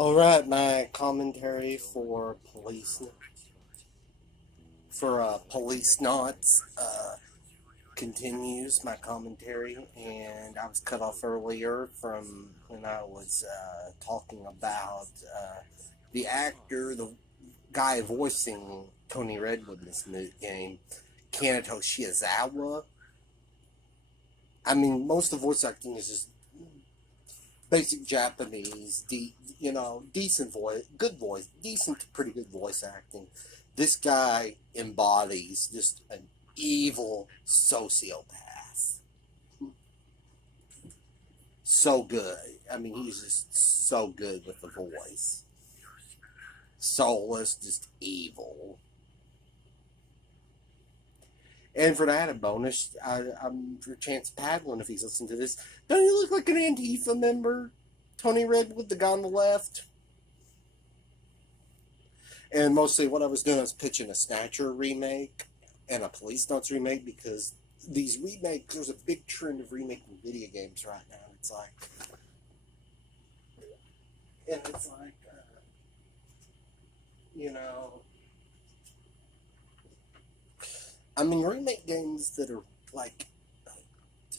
Alright, my commentary for Policenauts continues my commentary, and I was cut off earlier from when I was talking about the actor, the guy voicing Tony Redwood in this game, Kanato Shiozawa. I mean, most of the voice acting is just basic Japanese, decent voice, good voice, decent to pretty good voice acting. This guy embodies just an evil sociopath. So good. I mean, he's just so good with the voice. Soulless, just evil. And for the added bonus, I'm for Chance Padlin, if he's listening to this, don't he look like an Antifa member? Tony Redwood, the guy on the left. And mostly what I was doing was pitching a Snatcher remake and a Policenauts remake, because these remakes, there's a big trend of remaking video games right now. It's like, you know, I mean, remake games that are like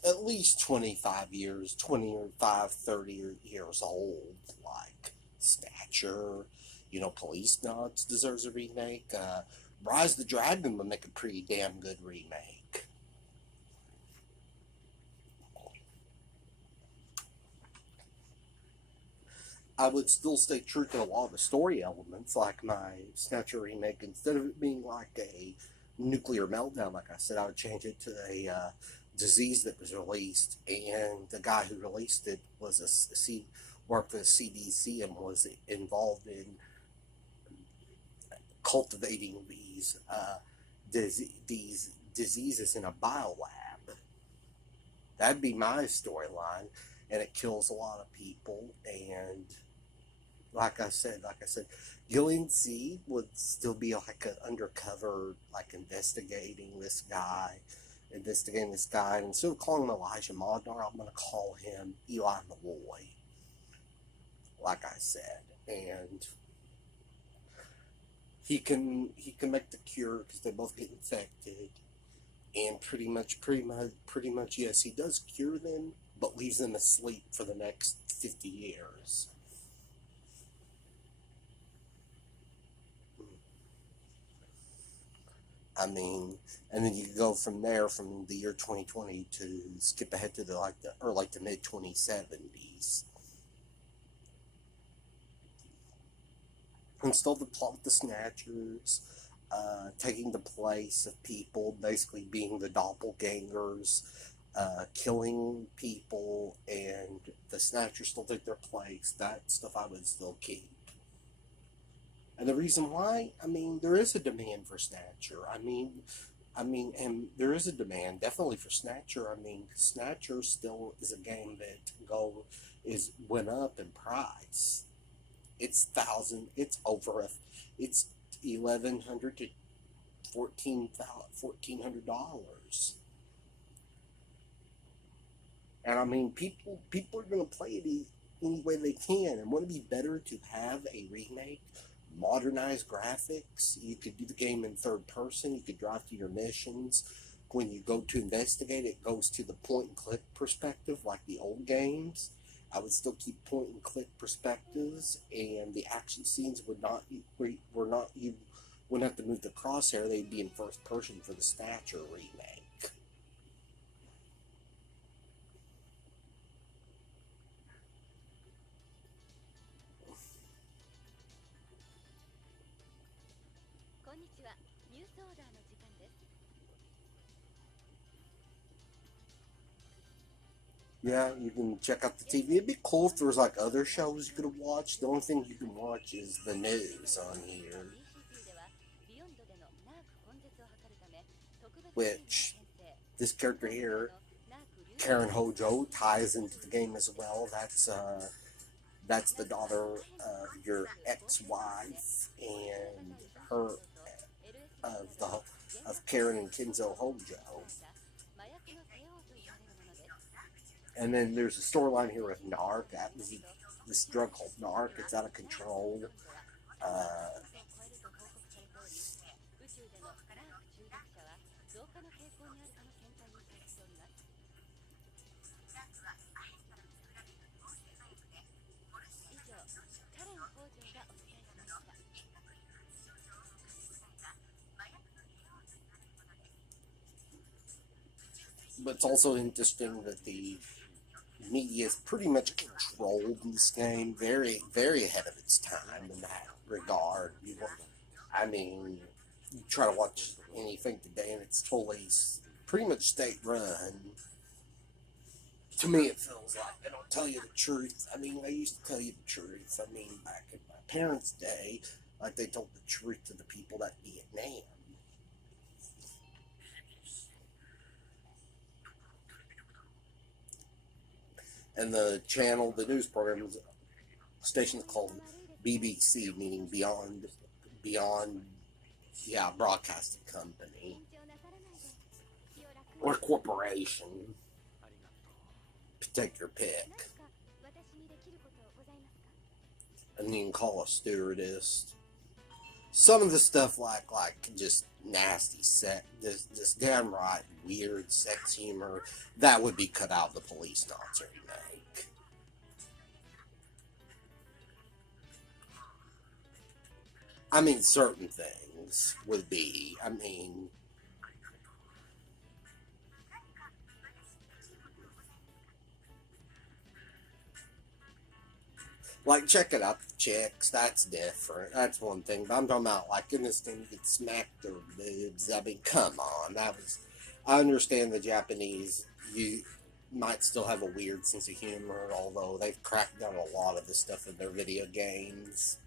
at least 25 years, 25, 30 years old, like Snatcher, Policenauts deserves a remake. Rise of the Dragon would make a pretty damn good remake. I would still stay true to a lot of the story elements, like my Snatcher remake. Instead of it being like a nuclear meltdown, like I said, I would change it to a disease that was released, and the guy who released it was worked for the CDC and was involved in cultivating these diseases in a biolab. That'd be my storyline, and it kills a lot of people. And like I said, Gillian C would still be like an undercover, like investigating this guy, and instead of calling him Elijah Modnar, I'm going to call him Eli Malloy, like I said. And he can make the cure because they both get infected, and pretty much, yes, he does cure them, but leaves them asleep for the next 50 years. I mean, and then you go from there, from the year 2020, to skip ahead to the mid 2070s. Install the plot with the Snatchers, taking the place of people, basically being the doppelgangers, killing people, and the Snatchers still take their place. That stuff I would still keep. And the reason why, I mean, there is a demand for Snatcher. And there is a demand definitely for Snatcher. I mean, Snatcher still is a game that went up in price. It's over it's $1,100 to $1,400. And I mean, people are going to play it any way they can. And wouldn't it be better to have a remake, modernized graphics? You could do the game in third person. You could drive to your missions. When you go to investigate, it goes to the point and click perspective like the old games. I would still keep point and click perspectives, and the action scenes were not you wouldn't have to move the crosshair. They'd be in first person for the Snatcher remake. Yeah, you can check out the TV. It'd be cool if there was like other shows you could watch. The only thing you can watch is the news on here, which this character here, Karen Hojo, ties into the game as well. That's the daughter of your ex-wife and her of Karen and Kenzo Hojo. And then there's a storyline here with Narc. this drug called narc. It's out of control. Uh, but it's also interesting that the media is pretty much controlled in this game, very, very ahead of its time in that regard. I mean, you try to watch anything today, and it's totally pretty much state run. To me, it feels like they don't tell you the truth. I mean, they used to tell you the truth. I mean, back in my parents' day, like they told the truth to the people that Vietnam. And the channel, the news program, is a station called BBC, meaning Beyond, yeah, Broadcasting Company or corporation. Take your pick. And you can call a stewardess. Some of the stuff like just nasty sex, this downright weird sex humor, that would be cut out of the Policenauts remake. I mean, certain things would be. I mean, like, check it out, the chicks, that's different. That's one thing. But I'm talking about, like, in this thing, you could smack their boobs. I mean, come on. I understand the Japanese, you might still have a weird sense of humor, although they've cracked down a lot of the stuff in their video games.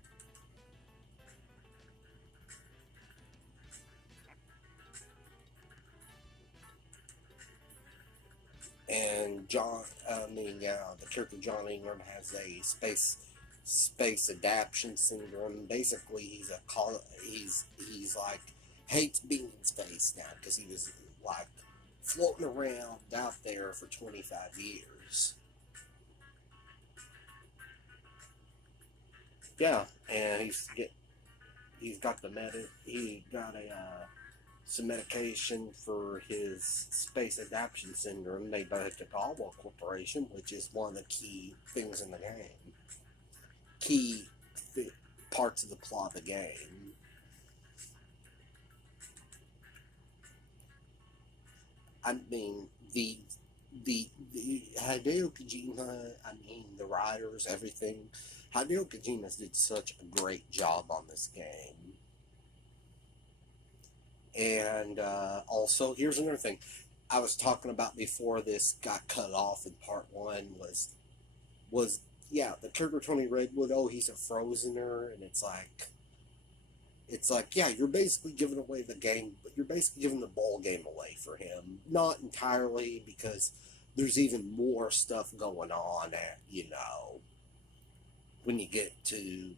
And the character John Ingram has a space adaptation syndrome. Basically, he's like hates being in space now because he was like floating around out there for 25 years. Yeah, and he got some medication for his space adaptation syndrome made by the Tagawa Corporation, which is one of the key things in the game. Key parts of the plot of the game. I mean, the Hideo Kojima, I mean, the writers, everything. Hideo Kojima did such a great job on this game. And also, here's another thing I was talking about before this got cut off in part one was yeah, the character Tony Redwood. Oh, he's a Frozener, and it's like yeah, you're basically giving away the game, but you're basically giving the ball game away for him. Not entirely, because there's even more stuff going on when you get to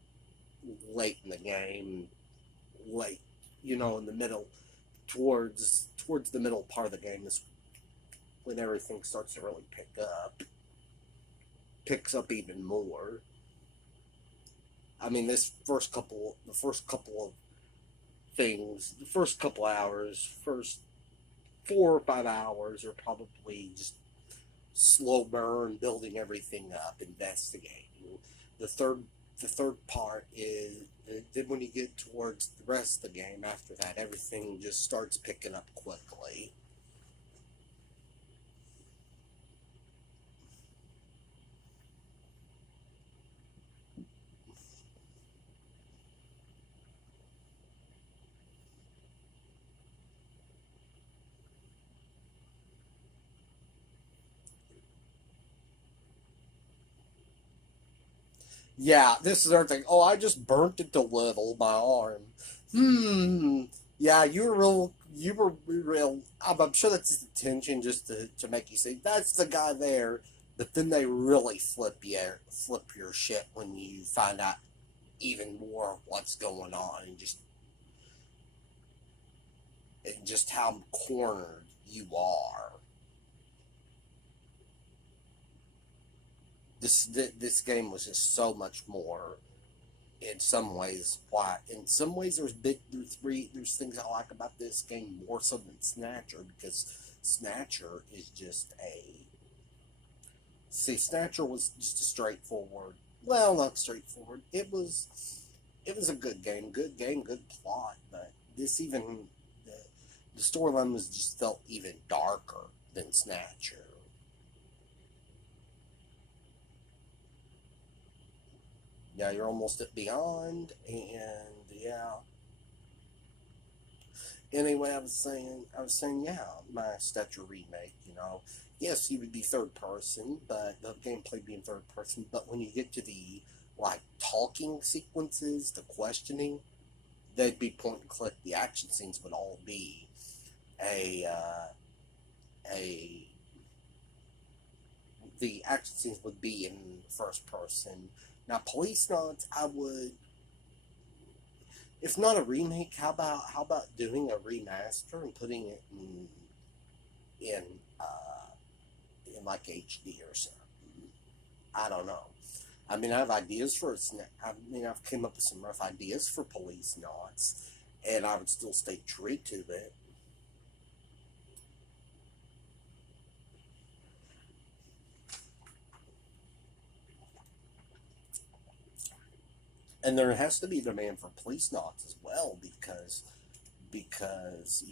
late in the game, late, in the middle, towards the middle part of the game is when everything starts to really picks up even more. I mean, the first couple of things, the first couple hours, first 4 or 5 hours are probably just slow burn, building everything up, investigating. The third part is then when you get towards the rest of the game, after that, everything just starts picking up quickly. Yeah, this is our thing. Oh, I just burnt it a little, my arm. Yeah, you were real. I'm sure that's his intention, just to make you see that's the guy there. But then they really flip your shit when you find out even more of what's going on, and just how cornered you are. this game was just so much more. In some ways, why? In some ways, there's things I like about this game more so than Snatcher, because Snatcher is just a. See, Snatcher was just a straightforward. Well, not straightforward. It was a good game, good plot. But this even the storyline was just felt even darker than Snatcher. Yeah, you're almost at Beyond, and yeah. Anyway, I was saying, yeah, my Snatcher remake. Yes, you would be third person, but the gameplay being third person. But when you get to the like talking sequences, the questioning, they'd be point and click. The action scenes would all be a a the action scenes would be in first person. Now, Policenauts, I would, if not a remake, how about doing a remaster and putting it in in like HD or something? I don't know. I mean, I have ideas for it. I've came up with some rough ideas for Policenauts, and I would still stay true to it. And there has to be demand for Policenauts as well, because it's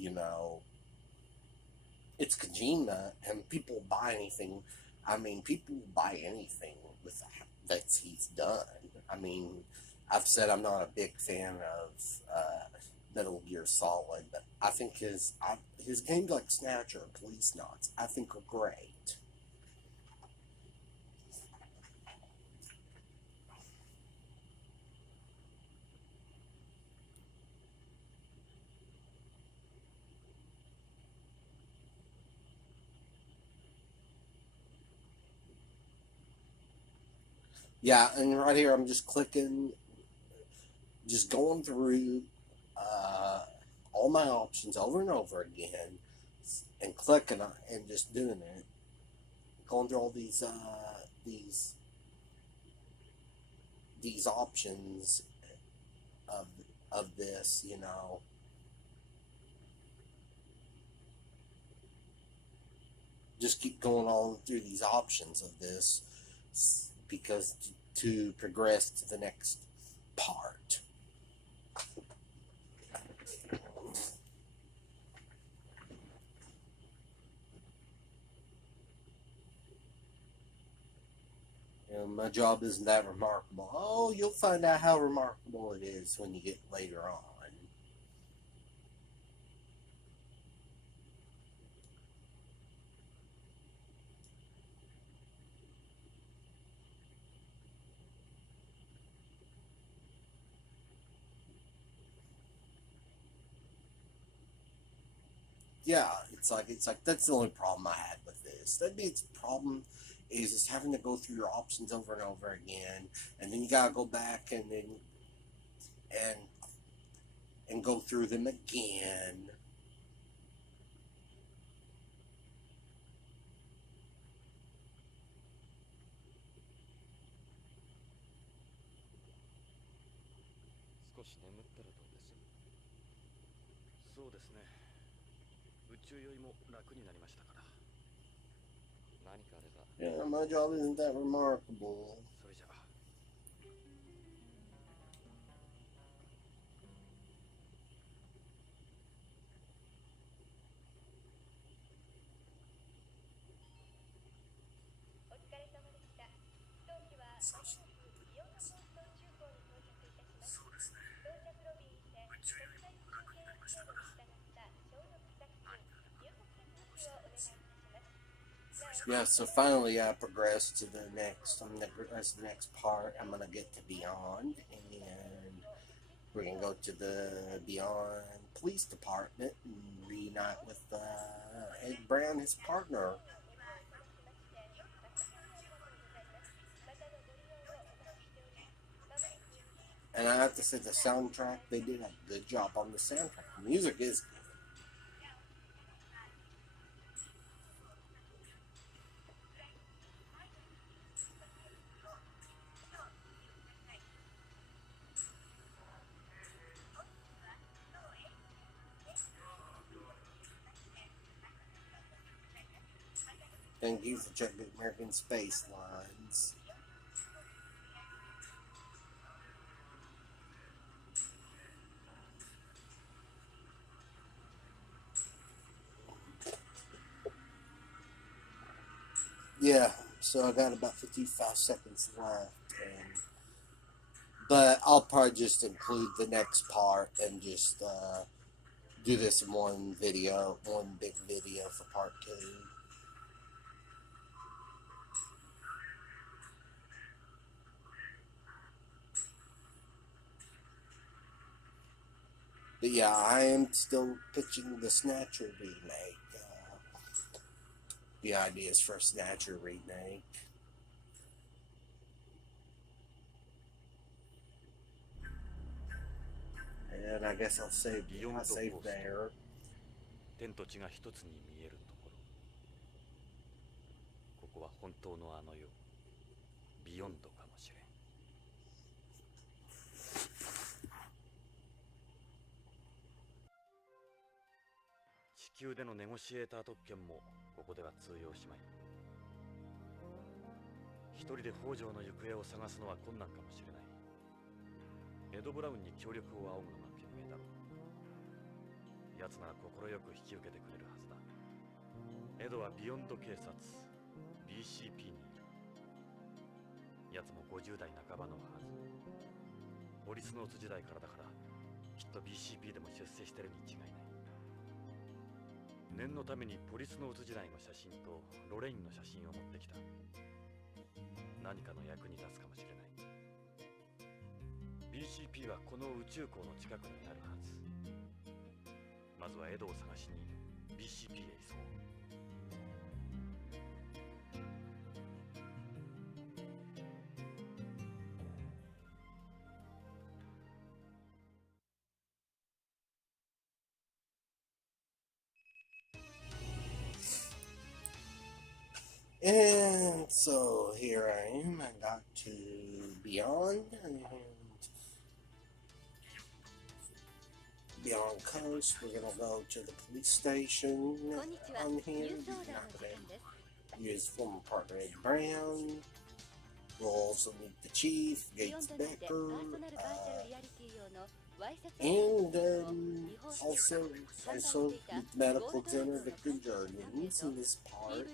Kojima, and people buy anything. I mean, people buy anything with that he's done. I mean, I've said I'm not a big fan of Metal Gear Solid, but I think his games like Snatcher and Policenauts, I think, are great. Yeah, and right here I'm just clicking, just going through uh, all my options over and over again, and clicking on and just doing it, going through all these options of this, just keep going all through these options of this because to progress to the next part. My job isn't that remarkable. Oh, you'll find out how remarkable it is when you get later on. Yeah, it's like that's the only problem I had with this. That'd be its problem is just having to go through your options over and over again, and then you gotta go back and and go through them again. Yeah, my job isn't that remarkable. Yeah, so finally I progressed to the next. I'm gonna progress to the next part. I'm gonna get to Beyond, and we're gonna go to the Beyond Police Department and reunite with Ed Brown, his partner. And I have to say, the soundtrack, they did a good job on the soundtrack. The music is good. Thank you for checking American Space Lines. Yeah, so I got about 55 seconds left, but I'll probably just include the next part and just do this in one video, one big video for part 2. But yeah, I am still pitching the Snatcher remake. The ideas for a Snatcher remake. And I guess I'll save there. 天と地が一つに見えるところ。ここは本当のあの世、ビヨンドかもしれん。地球でのネゴシエーター特権もここでは通用しまい。一人で北条の行方を探すのは困難かもしれない。エド・ブラウンに協力を仰ぐのが賢明だろう。奴なら快く引き受けてくれるはずだ。エドはビヨンド警察 BCP にいる。奴も50代半ばのはず。ポリスノーツ時代からだから、きっと BCP でも出世してるに違いない。念のためにポリスノーツ時代の写真とロレインの写真を持ってきた。何かの役に立つかもしれない。BCP はこの宇宙港の近くにあるはず。まずはエドを探しに BCP へ急ごう。And so here I am. I got to Beyond and Beyond Coast. We're gonna go to the police station on here. Not gonna use former partner Ed Brown. We'll also meet the chief, Gates Becker, and also the medical examiner Victor Jurgens in this part,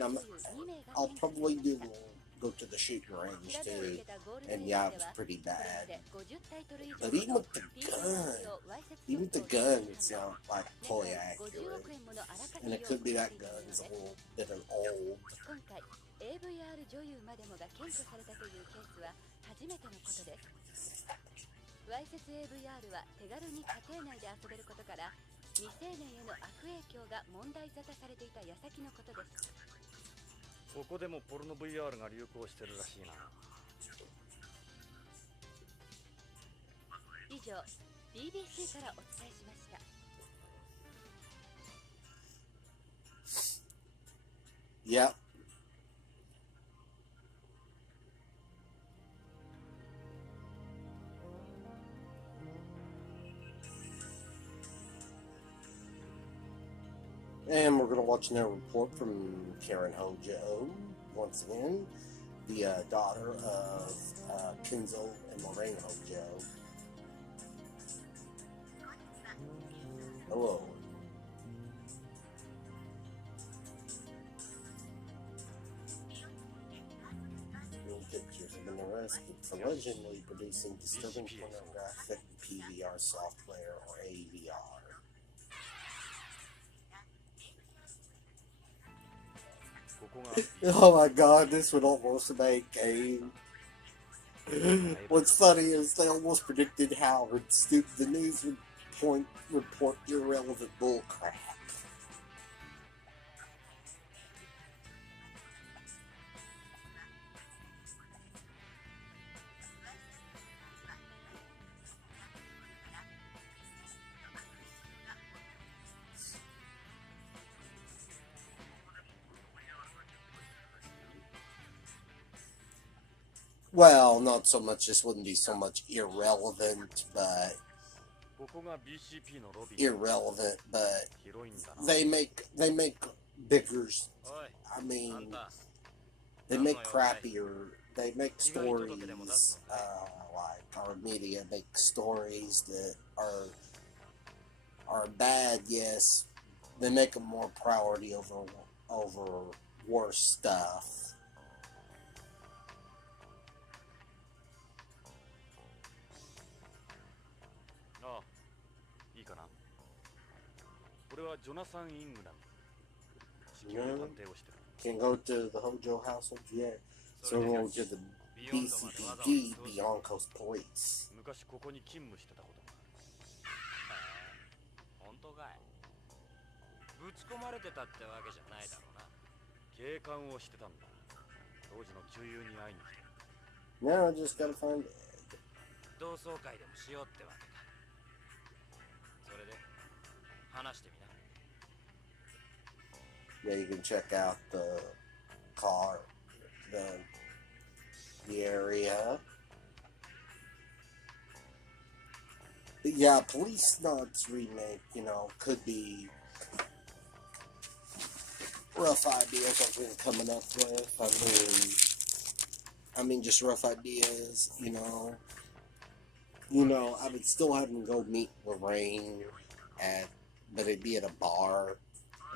and I'll probably go to the shooting range too, and yeah, it was pretty bad. But even with the gun, it's not like fully accurate, and it could be that gun's a little bit old. AVR 女優までもが検挙されたというケースは初めてのことです。わいせつ AVR は手軽に家庭内で遊べることから未成年への悪影響が問題沙汰されていた矢先のことです。ここでもポルノ VR が流行してるらしいな。以上 BBC からお伝えしました。Yep. And we're going to watch another report from Karen Hojo, once again, the daughter of Kenzo and Lorraine Hojo. Hello. Pictures have been arrested for allegedly producing disturbing pornographic PVR software or AVR. Oh my god, this would almost make a... What's funny is they almost predicted how stupid the news would report irrelevant bullcrap. Well, not so much, this wouldn't be so much irrelevant, but they make biggers. おい I あん mean, た they 何の make 用だい crappier. They make 被害届でも出す stories, のかい like our media make stories that are bad. Yes, they make them more priority over worse stuff. ああいいかな俺はジョナサン・イングラム地球の探偵をしてる Can't go to the Hojo household yet. So we're going to the ビヨンドまでわざわざ BCPD, 移動して Beyond Coast Police. 昔ここに勤務してたことが本当かいぶち込まれてたってわけじゃないだろうな警官をしてたんだ当時の旧友に会いに来て Now I just gotta find Ed. 同窓会でもしようってわけかそれで話してみな Yeah, you can check out the car, the area. But yeah, Policenauts remake, could be rough ideas I've been coming up with. I mean, just rough ideas, I would still have him go meet Lorraine but it'd be at a bar,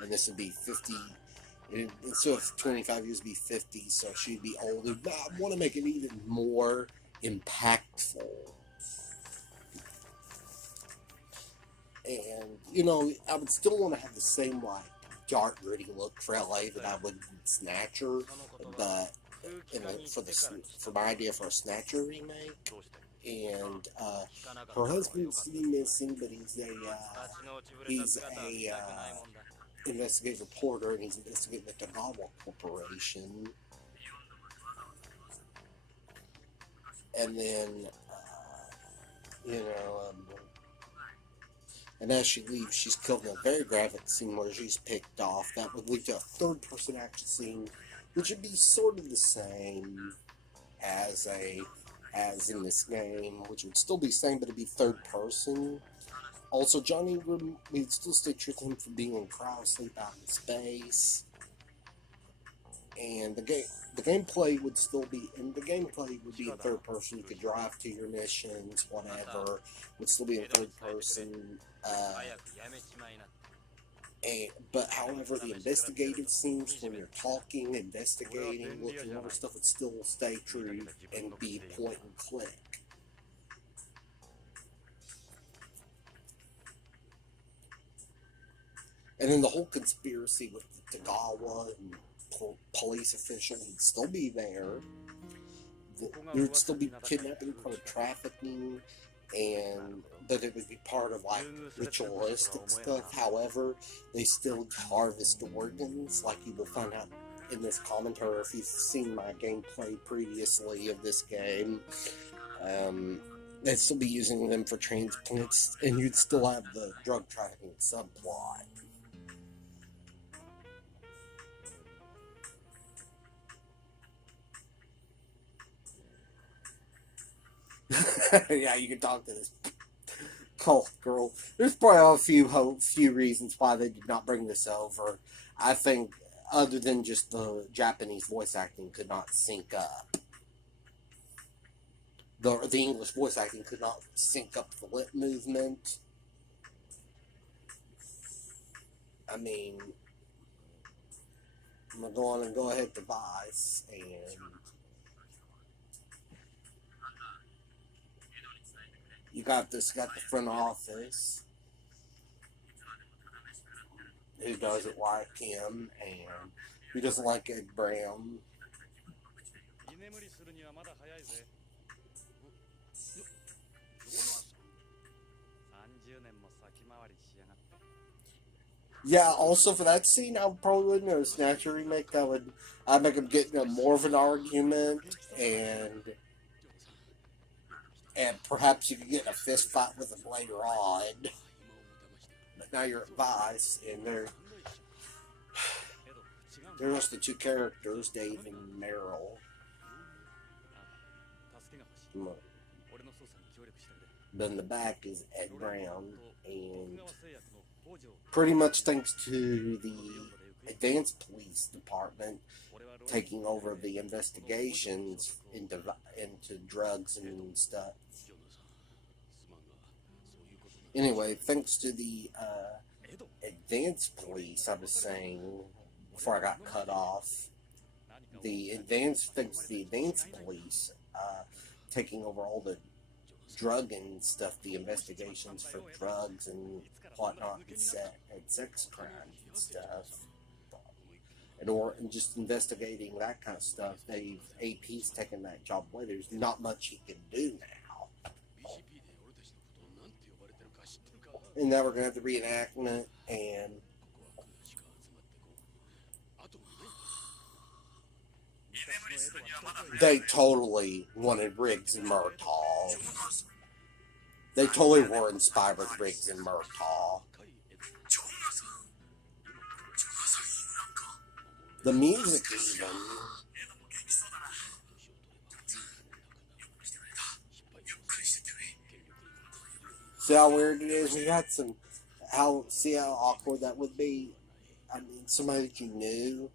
and this would be 50, instead of 25 years, it'd be 50, so she'd be older, but I want to make it even more impactful. And, I would still want to have the same, dark, gritty look for LA that I would in Snatcher, but for my idea for a Snatcher remake, どうして and 聞かなかった her 方がよ husband's かっ missing, but he's た立ちの落ちぶれた he's 姿は見たくないもんだ a investigative reporter, and he's investigating the Tagawa Corporation. And then, and as she leaves, she's killed in a very graphic scene where she's picked off. That would lead to a third-person action scene, which would be sort of the same as in this game, which would still be the same, but it'd be third person. Also, John Ingram, we'd still stay true to him for being in cryosleep out in space. And the gameplay would still be, and the gameplay would be in third person. You could drive to your missions, whatever. Would still be in third person. 早くやめちまいな But however, the investigative scenes when you're talking, investigating, looking over stuff would still stay true and be point and click. And then the whole conspiracy with the Tagawa and police officials would still be there. There'd still be kidnapping, part of trafficking, but it would be part of ritualistic stuff. However, they still harvest organs, like you will find out in this commentary if you've seen my gameplay previously of this game. They'd still be using them for transplants, and you'd still have the drug trafficking subplot. Yeah, you can talk to this cult girl. There's probably a few reasons why they did not bring this over. I think, other than just the Japanese voice acting could not sync up. The English voice acting could not sync up the lip movement. I mean, I'm going to go on and go ahead to Vice, and you got the front office, who doesn't like him, and who doesn't like Ed Brown. 居眠りするにはまだ早いぜ 30年も先回りしやがって Yeah, also for that scene, I probably wouldn't do a Snatcher remake. I'd make them get into more of an argument, and perhaps you could get in a fist fight with them later on. But now you're at Vice, and they're just the two characters, Dave and Meryl. 助けが欲しい But 俺の捜査に協力してくれ in the back is Ed Brown, 徳 and 川製薬の北条 pretty much thanks to the advanced police department taking over the investigations into drugs and stuff. Anyway, thanks to the advanced police, I was saying before I got cut off, thanks to the advanced police taking over all the drug and stuff, the investigations for drugs and whatnot, and sex crimes and stuff, and just investigating that kind of stuff. AP's taken that job away. There's not much he can do now. And now we're gonna have the reenactment, and they totally wanted Riggs and Murtaugh. They totally were inspired with Riggs and Murtaugh. The music even. See how weird it is? We had see how awkward that would be? I mean, somebody that you knew,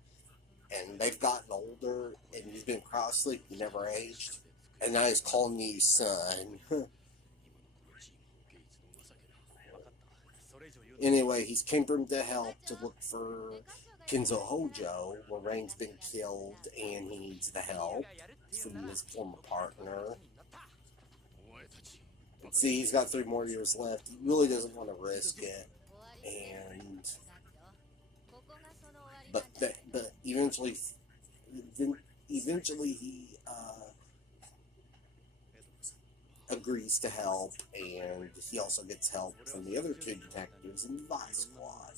and they've gotten older, and you've been cross-sleep, you never aged, and now he's calling you son. Anyway, he's came from to help to look for Kenzo Hojo, where Rain's been killed, and he needs the help from his former partner. See, he's got 3 more years left. He really doesn't want to risk it, but eventually he agrees to help, and he also gets help from the other 2 detectives in the Vice Squad.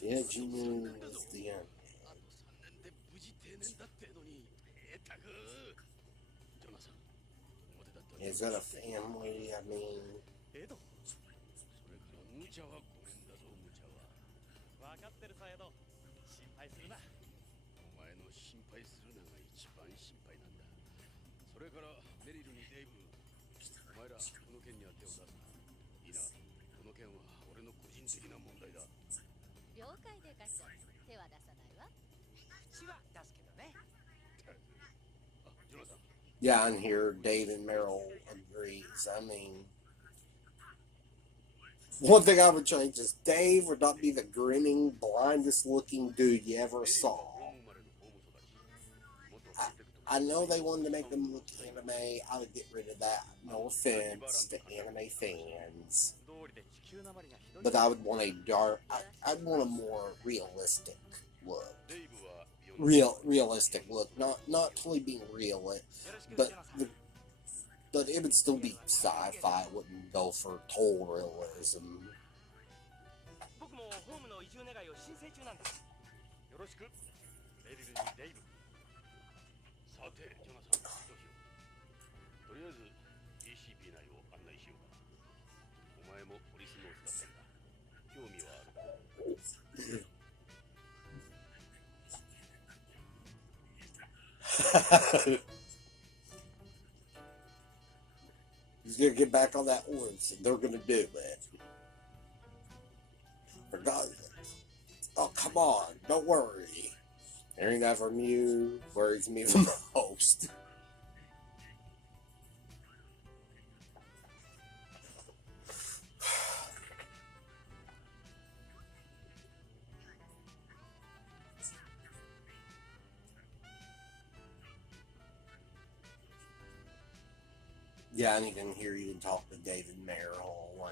Yeah, Jimmy is the end. He's got a family, I mean. Yeah, and here Dave and Meryl agrees. I mean, one thing I would change is Dave would not be the grinning, blindest looking dude you ever saw. I know they wanted to make them look anime. I would get rid of that. No offense to anime fans. But I would want I'd want a more realistic look. Realistic look. Not totally being real, but it would still be sci-fi. It wouldn't go for total realism. He's gonna get back on that horse, and they're gonna do it. For God's sake. Oh, come on, don't worry. Hearing that from you worries me the most. Yeah, and you can hear you talk to David Merrill.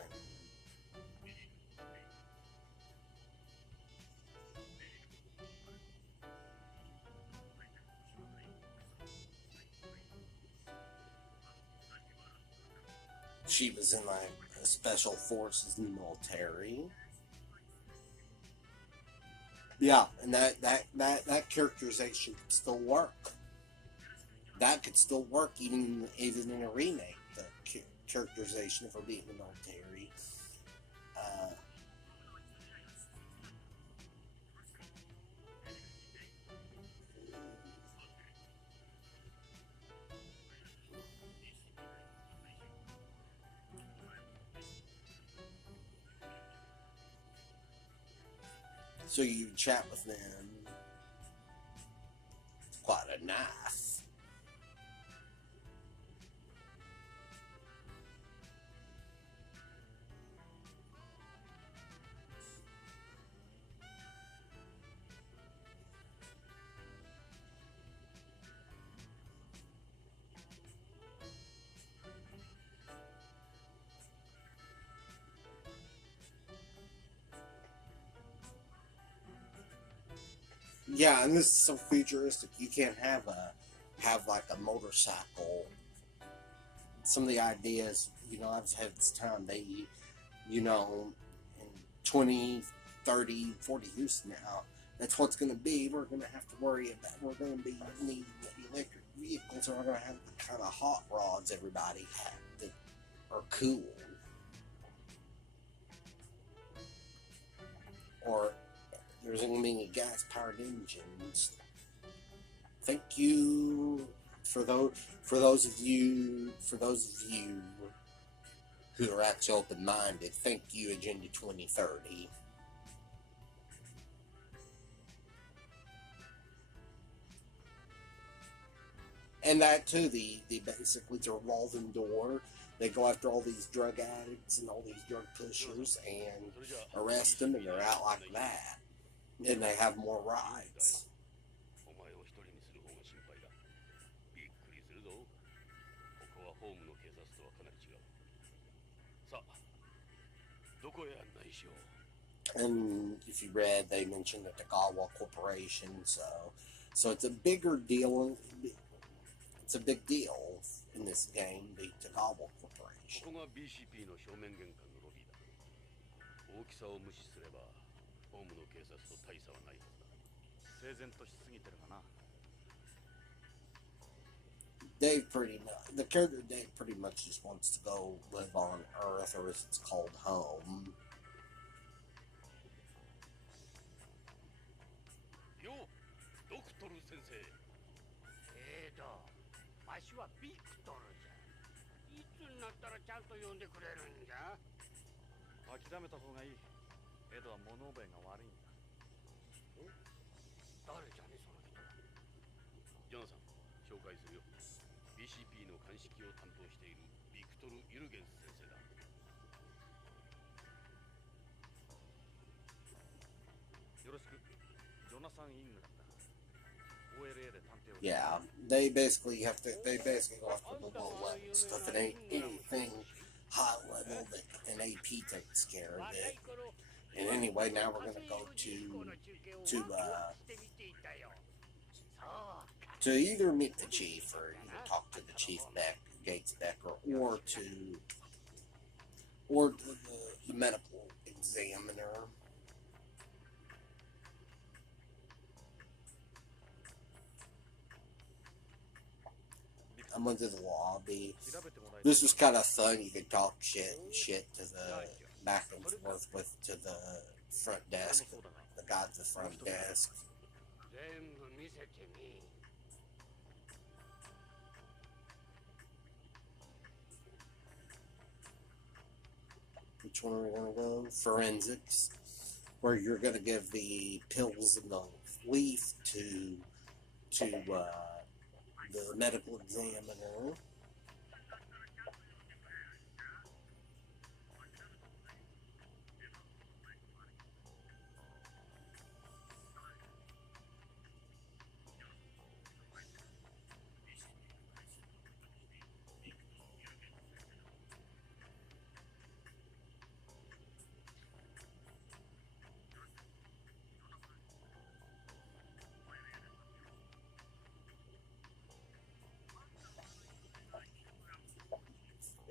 She was in like special forces in the military. Yeah, and that characterization can still work. that could still work even in a remake. The characterization for being in the military. Uh, so you chat with them. Quite a knife. Yeah, and this is so futuristic. You can't have like a motorcycle. Some of the ideas, I've had this time. In 20, 30, 40 years from now, that's what's going to be. We're going to have to worry about. We're going to be needing electric vehicles, and we're going to have the kind of hot rods everybody had that are cool, or there's going to be any gas-powered engines. Thank you for those of you who are actually open-minded. Thank you, Agenda 2030. And that too, the basically it's a revolving door. They go after all these drug addicts and all these drug pushers and arrest them, and they're out like that. And they have more rights. And if you read, they mentioned the Tagawa Corporation, so it's a bigger deal. It's a big deal in this game, the Tagawa Corporation. ここが BCP の正面玄関のロビーだ。大きさを無視すればホームの警察と大差はないはずだ。整然としすぎてるかな。The character Dave pretty much just wants to go live on Earth, or as it's called, home. よ、ドクトル先生。わしはビクトルじゃ。いつになったらちゃんと呼んでくれるんじゃ。諦めた方がいい。エドは物覚えが悪いんだ。誰じゃねその人は。ジョナサン、紹介するよ。BCP の鑑識を担当しているビクトル・ユルゲンス先生だ。よろしく。ジョナサン・イングランだ。OLA で探偵を。Yeah, they basically go after the low level stuff. It ain't anything high level that an AP takes care of it. And anyway, now we're gonna go to either meet the chief or talk to the chief Gates Becker, or the medical examiner. I went to the lobby. This was kind of fun. You could talk shit to the back and forth to the front desk, the guy at the front desk. Which one are we gonna go? Forensics, where you're gonna give the pills and the leaf to the medical examiner.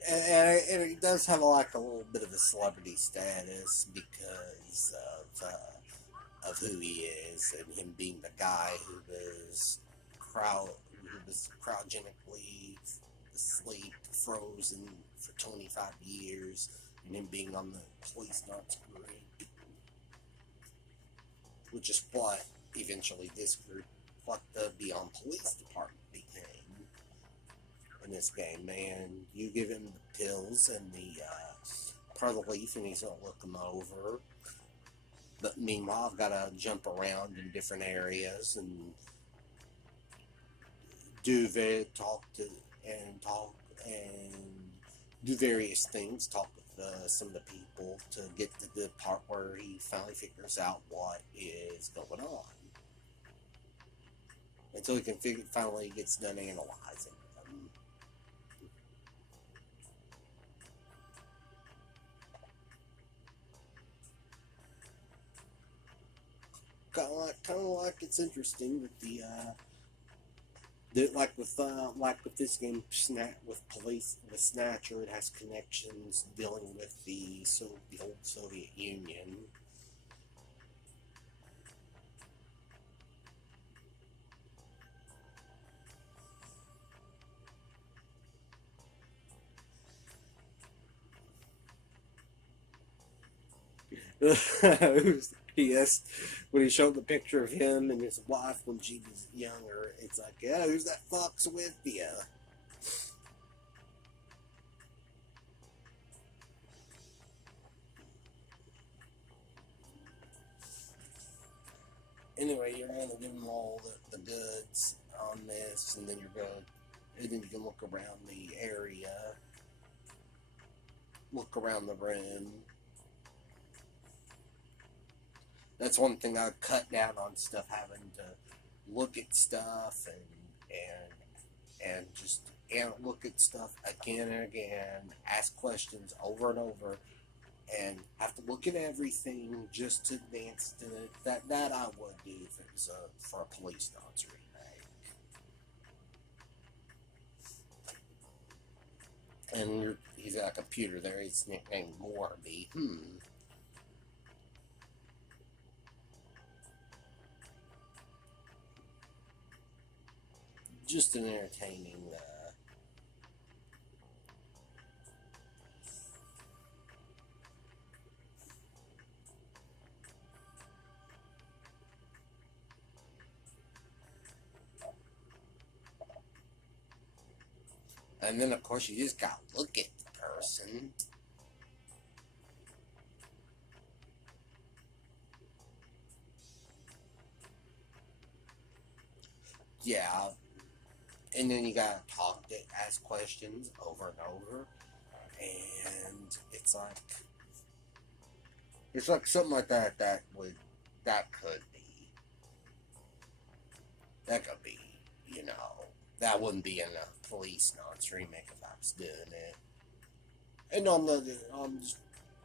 And it does have a little bit of a celebrity status because of who he is, and him being the guy who was who was cryogenically asleep, frozen for 25 years, and him being on the Policenauts group, which is what eventually this group, what the Beyond Police Department became in this game. Man, you give him the pills and the part of the leaf, and he's gonna look them over. But meanwhile, I've got to jump around in different areas and talk and do various things. Talk with some of the people to get to the part where he finally figures out what is going on. Until he can finally gets done analyzing them. Kind of like it's interesting that like with this game, with Snatcher, it has connections dealing with the old Soviet Union. Yes, when he showed the picture of him and his wife when she was younger, it's like, yeah, who's that fox with you? Anyway, you're gonna give them all the goods on this, and then you can look around the area, look around the room. That's one thing I cut down on stuff, having to look at stuff and just look at stuff again and again, ask questions over and over, and have to look at everything just to advance to it. That I would do if it was for a Policenauts remake. And he's got a computer there. He's nicknamed Gorby. Just an entertaining and then of course you just gotta look at the person. Yeah. And then you gotta ask questions over and over, and it's like something like that. That could be, that wouldn't be in a Policenauts remake if I was doing it. And the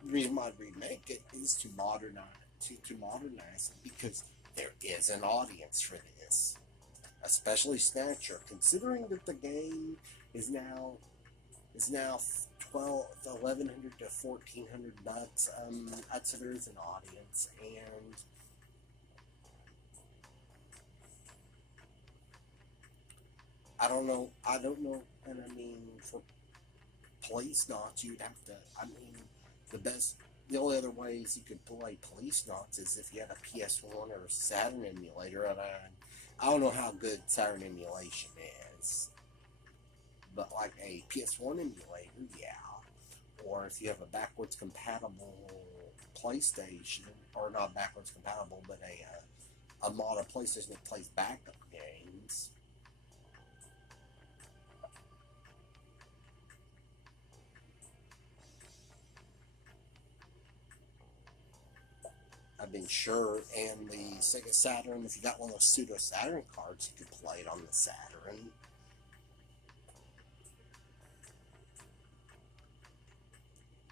reason why I'd remake it is to modernize it, because there is an audience for this. Especially Snatcher, considering that the game is now $1,100 to $1,400. I'd say there is an audience, and I don't know, and I mean, for Policenauts, you'd have to, the only other ways you could play Policenauts is if you had a PS1 or a Saturn emulator, and I don't know how good Saturn emulation is, but like a PS1 emulator, yeah. Or if you have a backwards compatible PlayStation, or not backwards compatible, but a mod of PlayStation that plays backup games. I've been sure, and the Sega Saturn, if you got one of those pseudo Saturn cards, you could play it on the Saturn.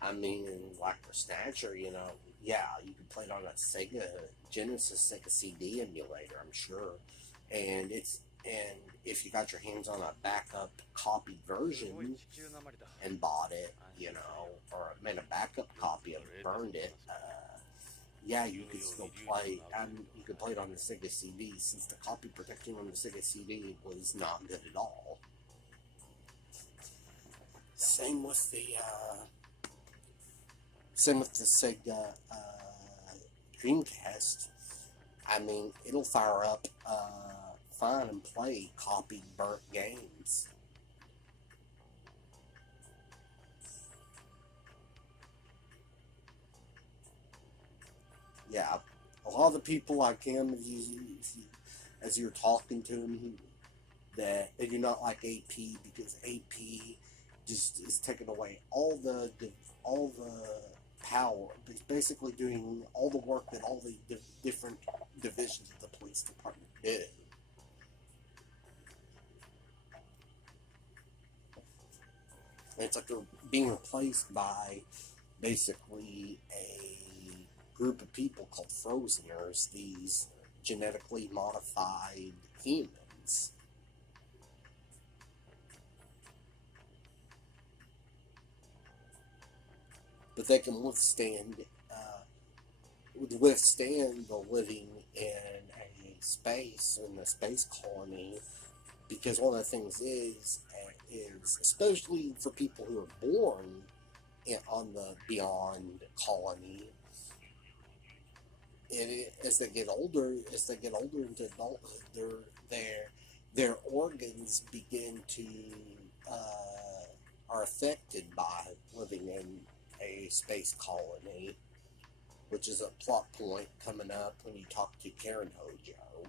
I mean, like for Snatcher, yeah, you could play it on a Sega Genesis Sega CD emulator, I'm sure. And if you got your hands on a backup copied version and bought it, or made a backup copy of it, burned it, yeah, you can still play, and you can play it on the Sega CD, since the copy protection on the Sega CD was not good at all. Same with the Sega Dreamcast. I mean, it'll fire up fine and play copied burnt games. Yeah, a lot of the people like him, as you're talking to him, that they do not like AP because AP just is taking away all the power. It's basically doing all the work that all the different divisions of the police department do. And it's like they're being replaced by basically a group of people called Frozeners, these genetically modified humans. But they can withstand the living in a space, in a space colony, because one of the things is especially for people who are born on the Beyond colony, as they get older into adulthood, their organs begin to are affected by living in a space colony, which is a plot point coming up when you talk to Karen Hojo.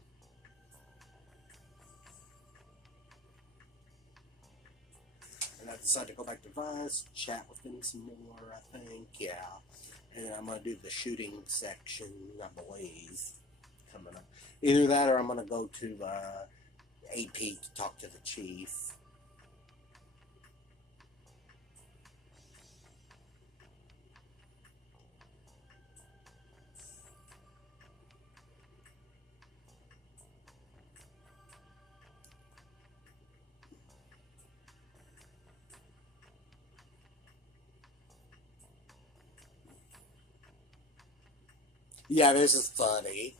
And I decided to go back to Vice, chat with him some more, I think, yeah. And then I'm going to do the shooting section, I believe, coming up. Either that or I'm going to go to AP to talk to the chief. Yeah, this is funny.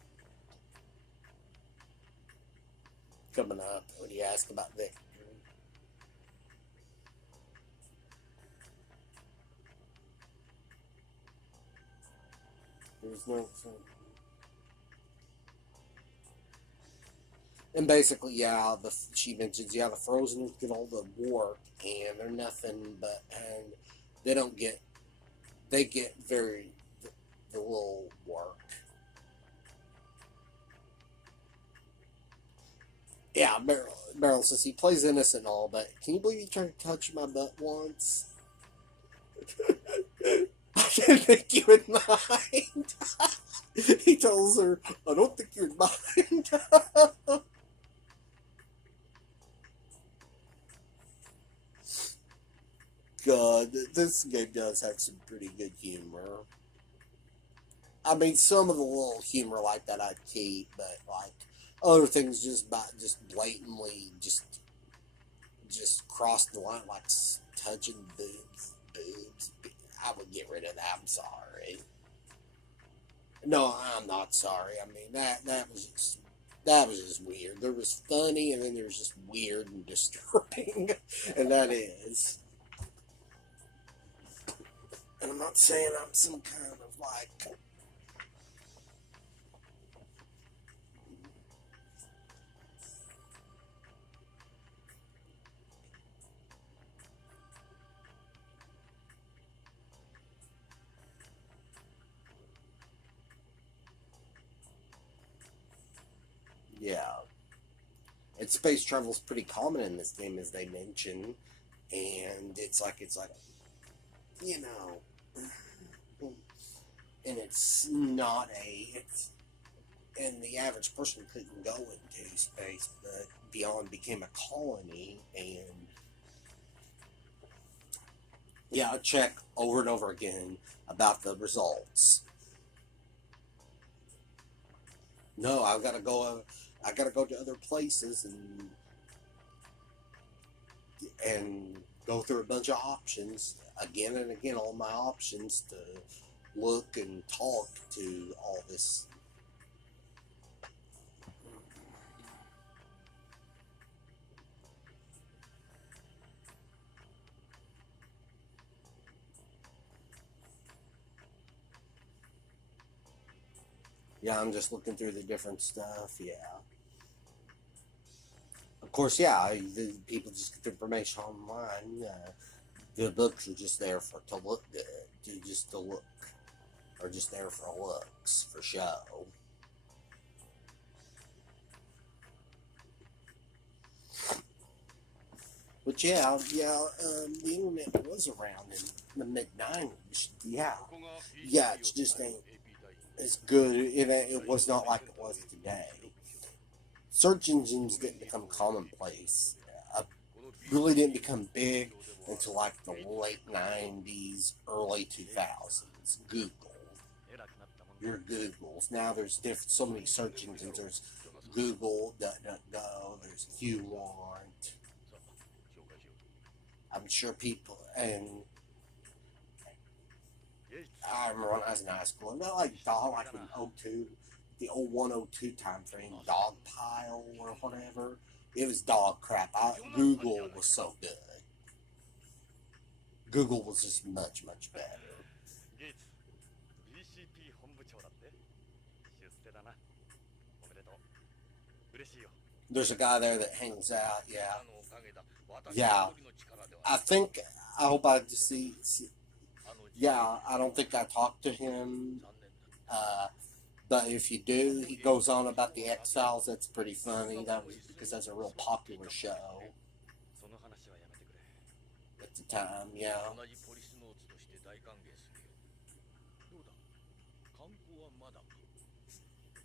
Coming up when you ask about Victor. There's no. And basically, yeah, she mentions, yeah, the Frozen get all the work, and they're nothing but, and they don't get, they get very the little work. Yeah, Meryl says he plays innocent and all, but can you believe he tried to touch my butt once? I didn't think you would mind. He tells her, I don't think you would mind. God, this game does have some pretty good humor. I mean, some of the little humor like that I'd keep, but like other things just blatantly just cross the line, like touching boobs. I would get rid of that. I'm sorry. No, I'm not sorry. I mean that was just weird. There was funny, and then there was just weird and disturbing, and that is. And I'm not saying I'm some kind of like. Yeah. And space travel is pretty common in this game, as they mention. And it's like, you know. And it's not and the average person couldn't go into space, but Beyond became a colony, and yeah, I check over and over again about the results. No, I gotta go to other places and go through a bunch of options again and again, all my options to look and talk to all this. Yeah, I'm just looking through the different stuff. Yeah. Of course, yeah, the people just get the information online. The books are just there to look good, just to look, or just there for looks, for show. But yeah, the internet was around in the mid '90s. Yeah, it just ain't as good. It was not like it was today. Search engines didn't become commonplace. Really didn't become big until like the late '90s, early 2000s. Google, your Googles. Now there's so many search engines. There's Google, DuckDuckGo. There's If You Want. I'm sure people, and I remember when I was in high school, and like in '02, the old 102 time frame, dog pile or whatever. It was dog crap. Google was so good. Google was just much, much better. BCP 本部長だって出世だなおめでとう嬉しいよ There's a guy there that hangs out. Yeah. I hope I just see. Yeah, I don't think I talked to him. But if you do, he goes on about the X-Files. That's pretty funny. That was because that's a real popular show その話はやめてくれ at the time. Yeah. 同じポリスノーツとして大歓迎するよ。どうだ、観光はまだか。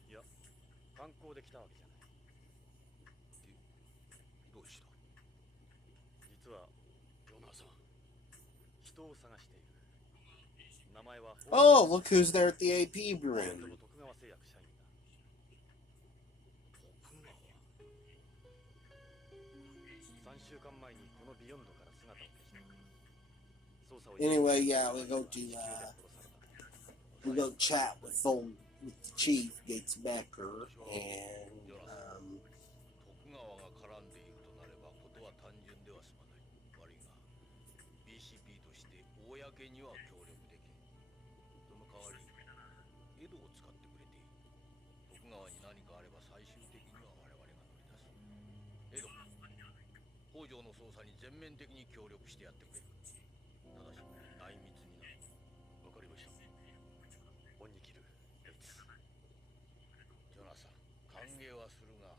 いや観光で来たわけじゃないどうした？実はヨナさん。人を探している名前は Oh, look who's there at the AP 徳 room. 川製薬社員だ3週間前にこのビヨンドから姿を消した捜査を Anyway, yeah, we go chat with the chief Gates Becker, and 徳川が絡んでいるとなればことは単純では済まない。悪いが BCP として公には協力できん。その代わり江戸を使ってくれていい。徳川に何かあれば最終的には我々が乗り出す。江戸、北条の捜査に全面的に協力してやってくれ。ただし内密にな。わかりました。恩に着るエイツジョナサン、歓迎はするが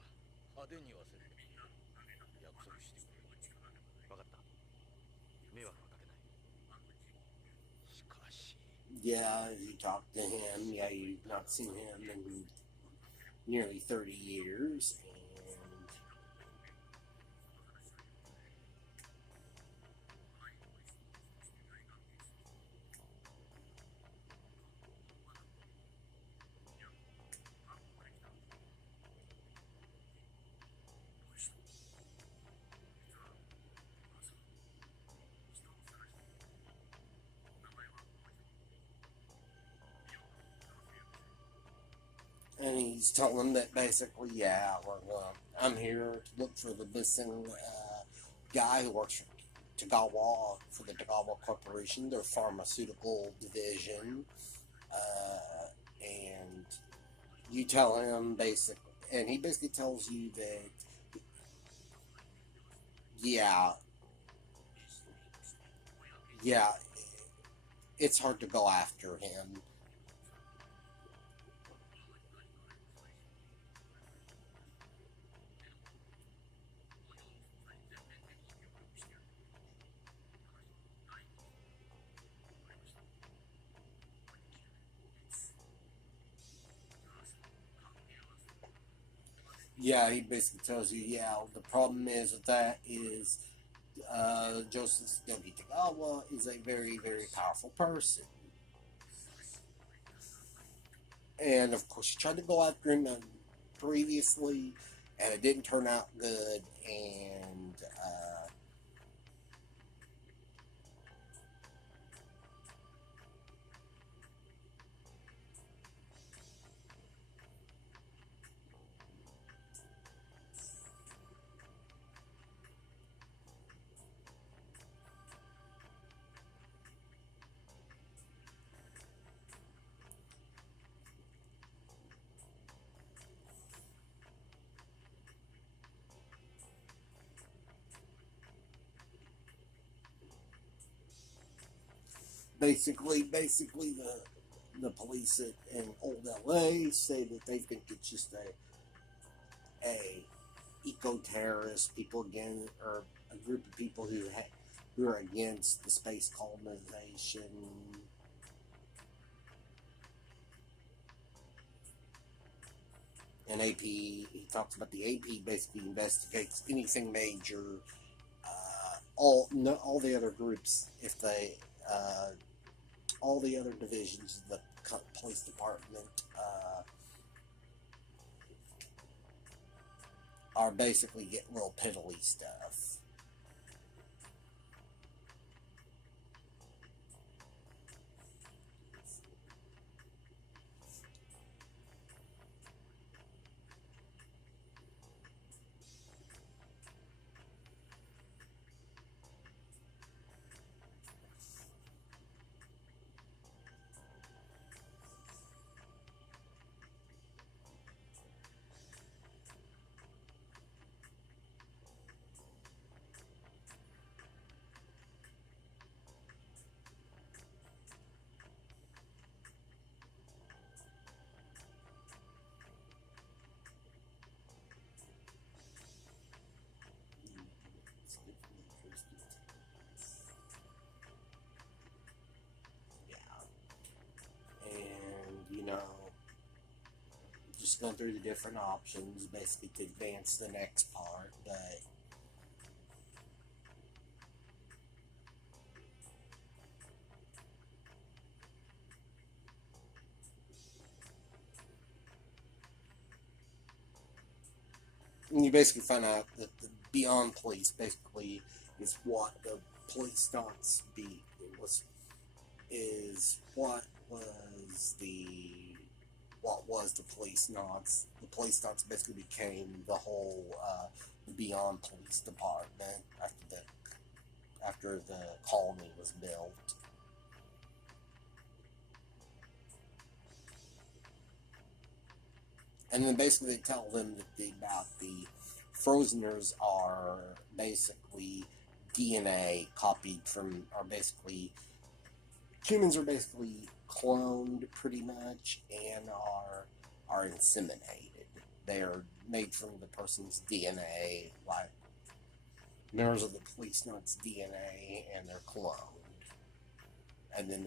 派手にはせん。約束してくれ。分かった迷惑はかけないしかし yeah, you talked to him. Yeah, you've not seen him in nearly 30 years, and and he's telling them that basically, yeah, I'm here to look for the missing guy who works for Tagawa, for the Tagawa Corporation, their pharmaceutical division, and you tell him basically, and he basically tells you that, yeah, it's hard to go after him. Yeah, he basically tells you, yeah, the problem is with that is Joseph Yogi Tagawa is a very, very powerful person. And of course, you tried to go after him previously, and it didn't turn out good. And basically the police in old LA say that they think it's just a eco-terrorist people again, or a group of people who are against the space colonization. And AP, he talks about the AP basically investigates anything major. All the other groups, if they, all the other divisions of the police department are basically getting little piddly stuff. Just going through the different options basically to advance the next part, but you basically find out that the Beyond Police basically is what the Policenauts was the Policenauts. The Policenauts basically became the whole Beyond Police Department after the colony was built. And then basically they tell them that about the Frozeners are basically DNA copied from, humans are basically cloned pretty much and are inseminated. They are made from the person's DNA, like members of the Policenauts' DNA, and they're cloned. And then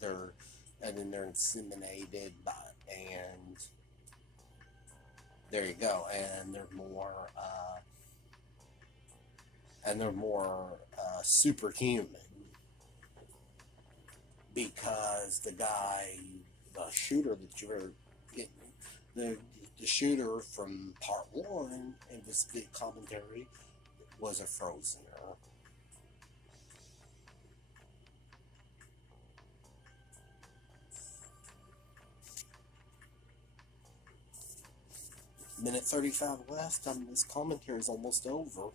they're inseminated and there you go. And they're more superhuman because the shooter that you're getting, the shooter from part 1 in this big commentary was a Frozener. Minute 35 left. This commentary is almost over.